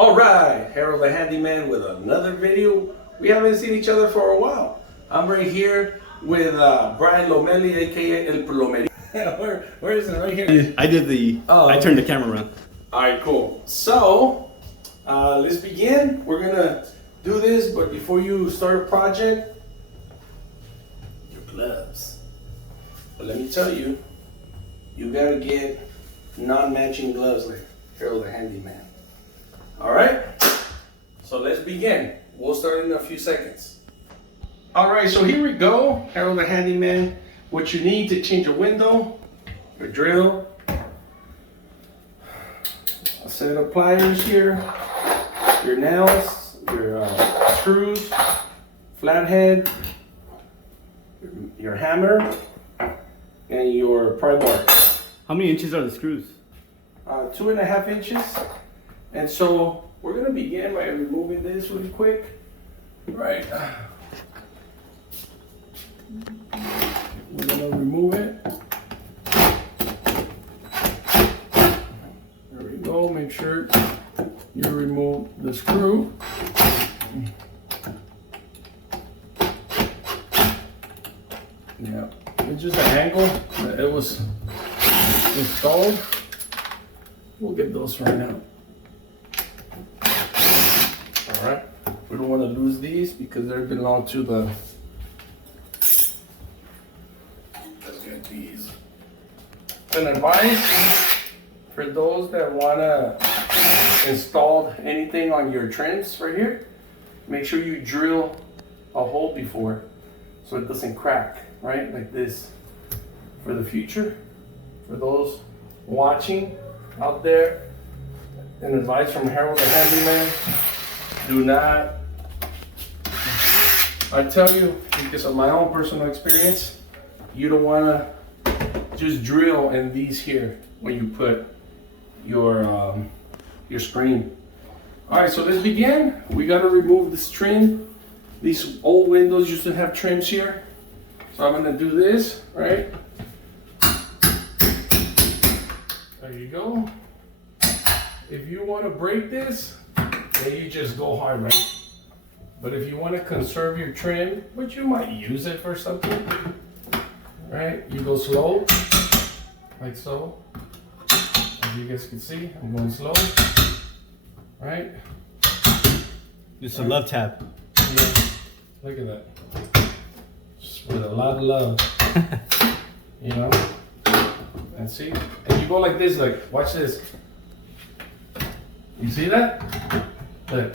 Alright, Harold the Handyman with another video. We haven't seen each other for a while. I'm right here with Brian Lomeli, aka El Plomeri. Where is it? Right here. I did the. I turned the camera around. Alright, cool. So, let's begin. We're gonna do this, but before you start a project, your gloves. But let me tell you, you gotta get non-matching gloves like Harold the Handyman. Alright, so let's begin. We'll start in a few seconds. Alright, so here we go. Harold the Handyman. What you need to change a window, your drill, a set of pliers here, your nails, your screws, flathead, your hammer, and your pry bar. How many inches are the screws? 2.5 inches. And so we're gonna begin by removing this really quick. Right. We're gonna remove it. There we go. Make sure you remove the screw. Yeah, it's just an angle that it was installed. We'll get those right now. All right, we don't want to lose these because they belong to the. Let's get these. An advice for those that want to install anything on your trims right here, make sure you drill a hole before so it doesn't crack, right? Like this. For the future, for those watching out there, an advice from Harold the Handyman. Do not, I tell you, because of my own personal experience, you don't want to just drill in these here when you put your screen. All right, so let's begin. We got to remove this trim. These old windows used to have trims here. So I'm going to do this, right? There you go. If you want to break this, then you just go hard, right? But if you want to conserve your trim, which you might use it for something, right? You go slow, like so. As you guys can see, I'm going slow, right? It's a love tap. Yeah, look at that. Just with a lot of love, you know? And see? And you go like this, like, watch this. You see that? Look.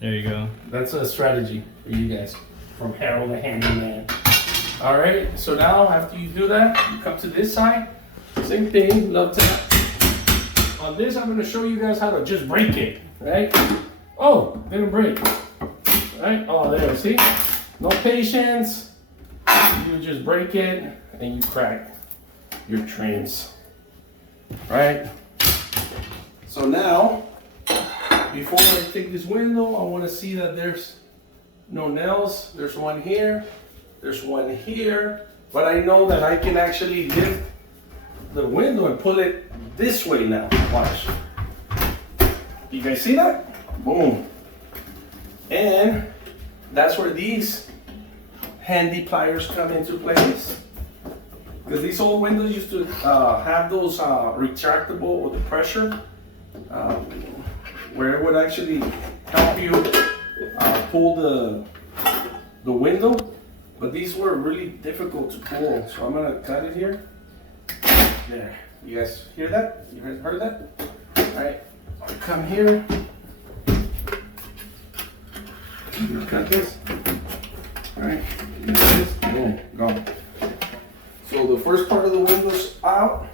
There you go. That's a strategy for you guys from Harold the Handyman. All right, so now after you do that, you come to this side. Same thing, love tap. On this, I'm gonna show you guys how to just break it, right? Oh, didn't break. Right? Oh, there, see? No patience. You just break it and you crack your trims, right? So now, before I take this window, I want to see that there's no nails. There's one here, there's one here, but I know that I can actually lift the window and pull it this way now. Watch. You guys see that? Boom. And that's where these handy pliers come into place. Because these old windows used to have those retractable with the pressure. Where it would actually help you pull the window, but these were really difficult to pull. So I'm gonna cut it here. There, you guys hear that? You guys heard that? All right, I'll come here. Cut this. All right, cut this. Boom, gone. So the first part of the window's out.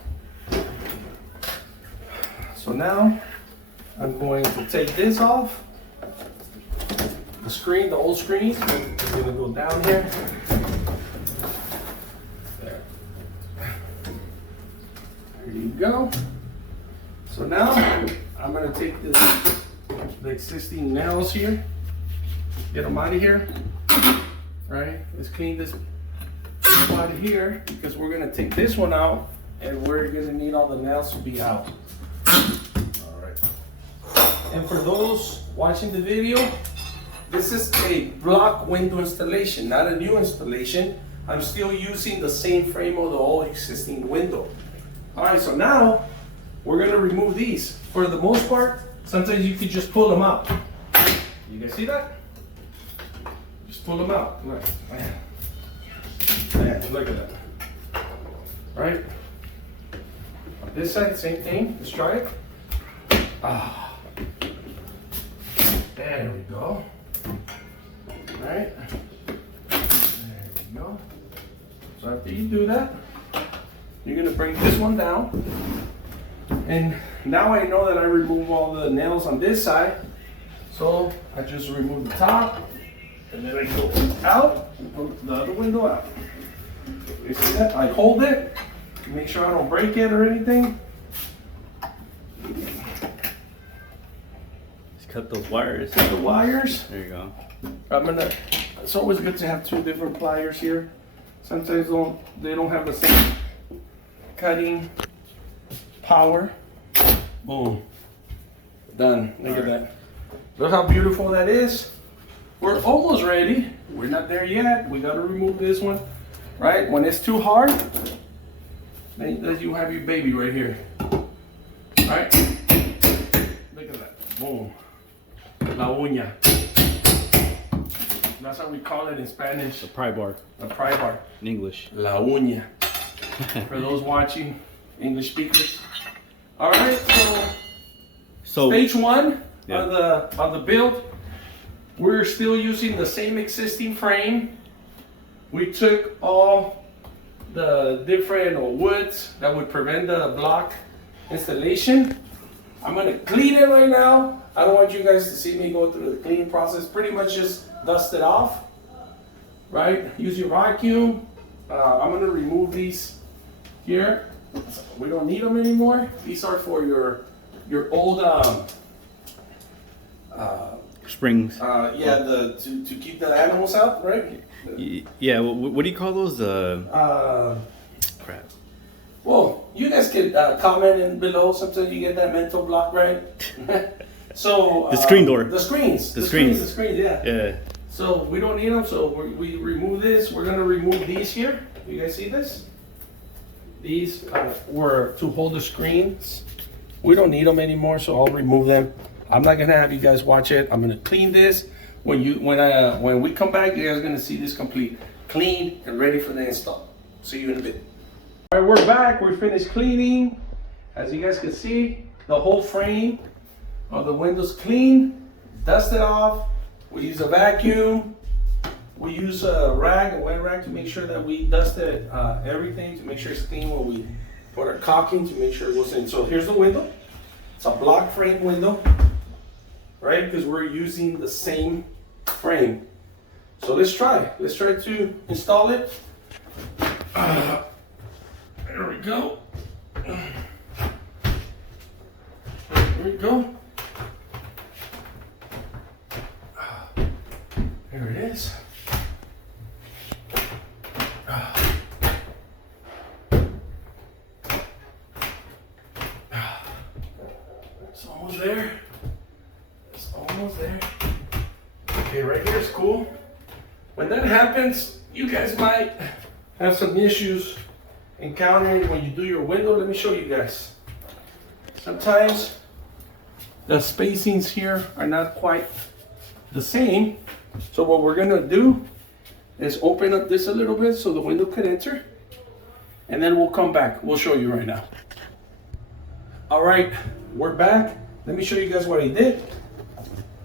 So now I'm going to take this off. The screen, the old screen, is going to go down here. There. There you go. So now I'm going to take the existing nails here, get them out of here. Right? Let's clean this out of here because we're going to take this one out and we're going to need all the nails to be out. And for those watching the video, this is a block window installation, not a new installation. I'm still using the same frame of the old existing window. All right, so now we're gonna remove these. For the most part, sometimes you could just pull them out. You guys see that? Just pull them out. Look, man, look at that. All right. On this side, same thing. Let's try it. Ah, there we go. All right. There we go. So after you do that, you're gonna bring this one down. And now I know that I remove all the nails on this side. So I just remove the top, and then I go out and pull the other window out. You see that? I hold it, make sure I don't break it or anything. Just cut those wires. Cut the wires. There you go. It's always good to have two different pliers here. Sometimes they don't have the same cutting power. Boom. Done. Look at that. Look how beautiful that is. We're almost ready. We're not there yet. We gotta remove this one. Right? When it's too hard, then you have your baby right here. Right? Look at that. Boom. La uña. That's how we call it in Spanish. The pry bar. The pry bar. In English. La uña. For those watching, English speakers. All right, so stage one of the build, we're still using the same existing frame. We took all the different woods that would prevent the block installation. I'm gonna clean it right now. I don't want you guys to see me go through the cleaning process. Pretty much just dust it off, right? Use your vacuum. I'm gonna remove these here. We don't need them anymore. These are for your old springs. To keep the animals out, right? Yeah. What do you call those? Crap. Well, you guys could comment in below. Sometimes you get that mental block, right? So the screen door. The screens. The screens. The screens. Yeah. Yeah. So we don't need them. So we remove this. We're gonna remove these here. You guys see this? These were to hold the screens. We don't need them anymore, so I'll remove them. I'm not gonna have you guys watch it. I'm gonna clean this. When we come back, you guys are gonna see this complete, clean and ready for the install. See you in a bit. All right, we're back. We're finished cleaning. As you guys can see, the whole frame of the windows clean, dusted off. We use a vacuum. We use a wet rag to make sure that we dusted everything, to make sure it's clean when we put our caulking, to make sure it goes in. So here's the window. It's a block frame window, right? Because we're using the same frame. So let's try. Let's try to install it. There we go. There we go. There it is. It's almost there. It's almost there. Okay, right here is cool. When that happens, you guys might have some issues encountering when you do your window. Let me show you guys. Sometimes the spacings here are not quite the same. So what we're gonna do is open up this a little bit so the window could enter, and then we'll come back. We'll show you right now. All right, we're back. Let me show you guys what I did.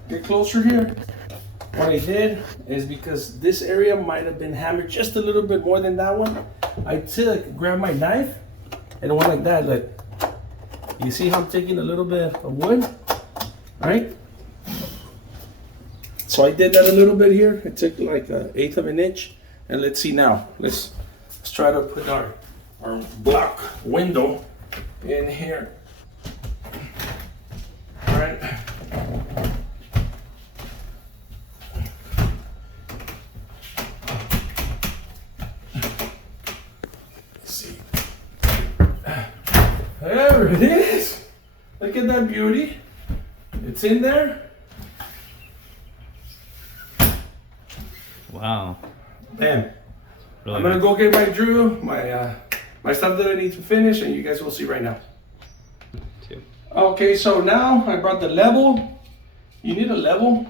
Get closer here. What I did is, because this area might have been hammered just a little bit more than that one, I grabbed my knife and went like that. Like, you see how I'm taking a little bit of wood, right? So I did that a little bit here. It took like 1/8 of an inch. And let's see now. Let's try to put our block window in here. All right. Let's see. There it is. Look at that beauty. It's in there. Wow. Bam. Really I'm gonna nice. go get my drill, my stuff that I need to finish, and you guys will see right now. Too. Okay, so now I brought the level. You need a level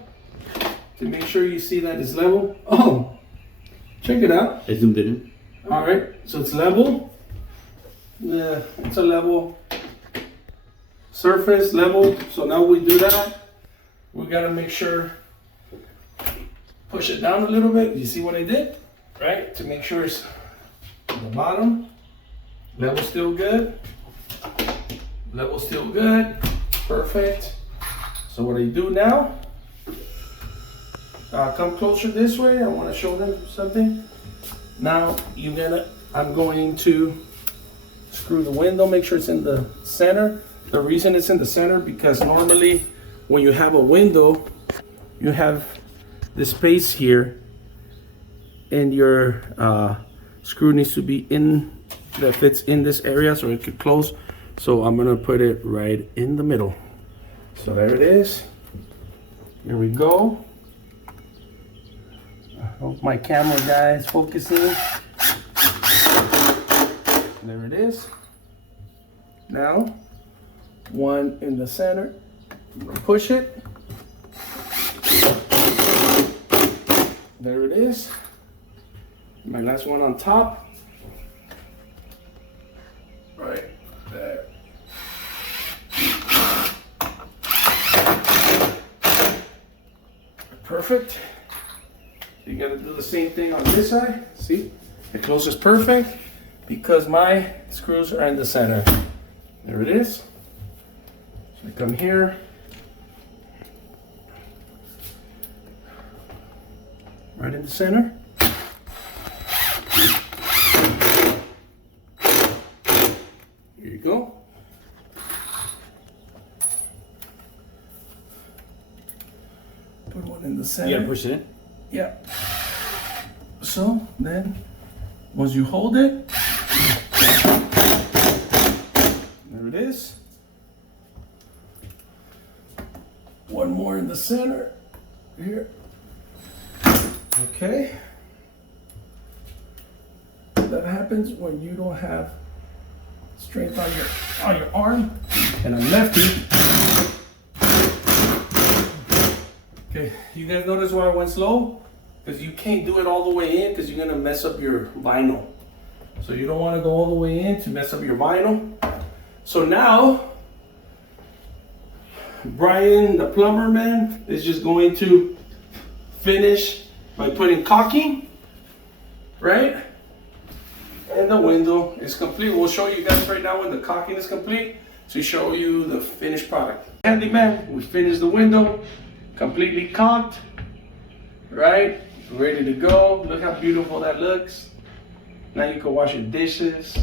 to make sure you see that it's level. Oh, check it out. I zoomed it in. All right, so it's level. Yeah, it's a level surface level. So now we do that. We gotta make sure, push it down a little bit. You see what I did? Right, to make sure it's at the bottom. Level still good. Level still good. Perfect. So what I do now, come closer this way. I want to show them something. Now I'm going to screw the window, make sure it's in the center. The reason it's in the center because normally when you have a window, you have this space here and your screw needs to be that fits in this area so it could close. So I'm gonna put it right in the middle. So there it is. Here we go. I hope my camera guy is focusing. There it is. Now, one in the center. I'm gonna push it. There it is. My last one on top. Right there. Perfect. You gotta do the same thing on this side. See, it closes perfect because my screws are in the center. There it is. So I come here. Right in the center. Here you go. Put one in the center. You gotta push it in? Yeah. So then, once you hold it, there it is. One more in the center, here. Okay. That happens when you don't have strength on your arm, and I'm lefty. Okay, you guys notice why I went slow? Because you can't do it all the way in because you're gonna mess up your vinyl. So you don't wanna go all the way in to mess up your vinyl. So now, Brian, the plumber man, is just going to finish by putting caulking, right? And the window is complete. We'll show you guys right now when the caulking is complete to show you the finished product. Handyman, we finished the window. Completely caulked, right? Ready to go. Look how beautiful that looks. Now you can wash your dishes,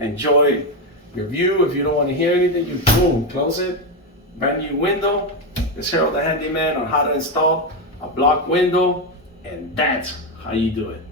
enjoy your view. If you don't want to hear anything, you boom, close it. Brand new window. It's Harold the Handyman on how to install a block window, and that's how you do it.